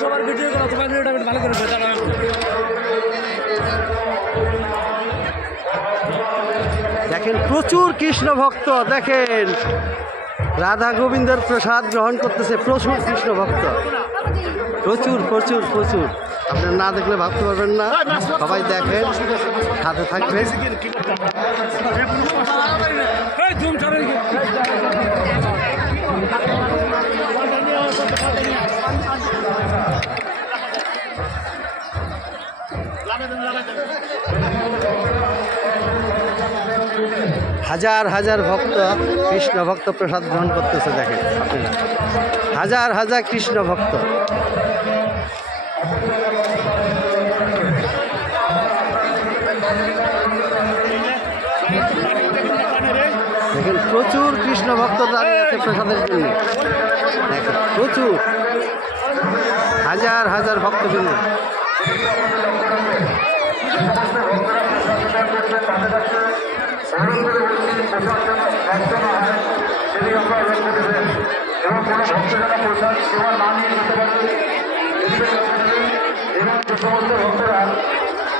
সবার ভিডিও করো, তোমার ভিডিওটা ভালো করে দেখেন প্রচুর কৃষ্ণ ভক্ত, দেখেন রাধা গোবিন্দের প্রসাদ গ্রহণ করতেছে প্রচুর কৃষ্ণ ভক্ত, প্রচুর প্রচুর প্রচুর। আপনারা না দেখলে ভাবতে পারবেন না, সবাই দেখেন, সাথে থাকবেন। হাজার হাজার ভক্ত, কৃষ্ণ ভক্ত প্রসাদ গ্রহণ করতেছে, দেখেন আপনারা হাজার হাজার কৃষ্ণ ভক্ত। দেখেন প্রচুর কৃষ্ণ ভক্ত দাঁড়িয়ে আছে প্রসাদের জন্য, দেখেন প্রচুর হাজার হাজার ভক্ত জন্য।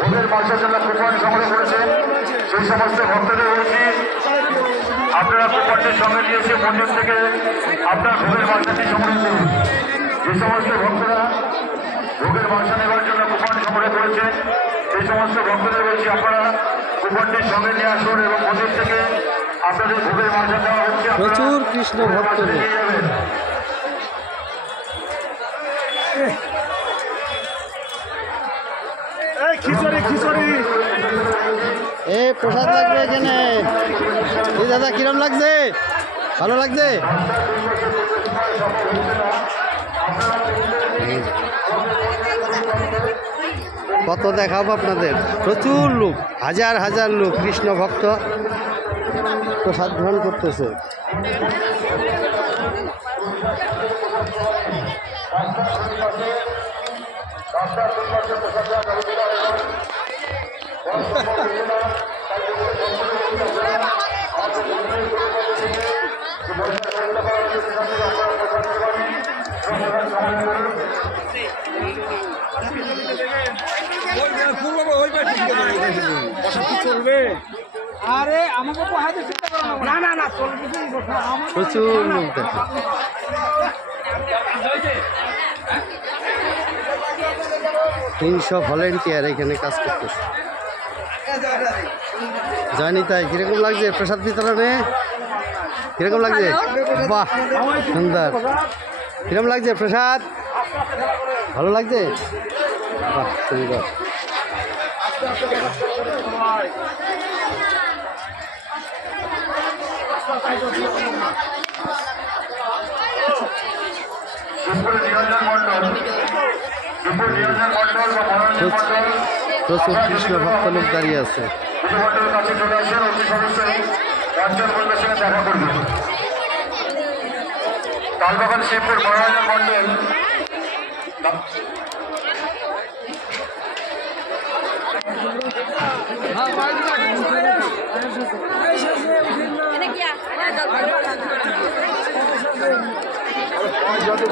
ভোগের মাসের জন্য কুপন সংগ্রহ করেছেন সেই সমস্ত ভক্তদের বলছি আপনারা কুপনটির সঙ্গে নিয়েছে মন্দির থেকে আপনার ভোগের মাসাটি সংগ্রহ করুন। যে সমস্ত ভক্তরা ভোগের মাসা নেওয়ার জন্য কুপন সংগ্রহ করেছেন সেই সমস্ত ভক্তদের বলছি আপনারা কুপনটির সঙ্গে নিয়ে আসুন এবং মন্দির থেকে আপনাদের ভোগের মাসা দেওয়া হচ্ছে। প্রচুর কৃষ্ণ ভক্ত এই প্রসাদ লাগবে এখানে। এই দাদা কিরম লাগছে? ভালো লাগছে? কত দেখাবো আপনাদের, প্রচুর লোক, হাজার হাজার লোক কৃষ্ণ ভক্ত প্রসাদ গ্রহণ করতেছে। চলবে আরে আমাকে না না না প্রচুর লোক দেখে। 300 ভলেন্টিয়ার এখানে কাজ করতেছে। জানি তাই কিরকম লাগছে প্রসাদ বিতরণে? কিরকম লাগছে? বাহ সুন্দর। কিরকম লাগছে প্রসাদ? ভালো লাগছে? বাহ সুন্দর। প্রচুর কৃষ্ণ ভক্ত লোক দাঁড়িয়ে আছে। তালবাগান শিবপুর মনোরঞ্জন মন্ডল যত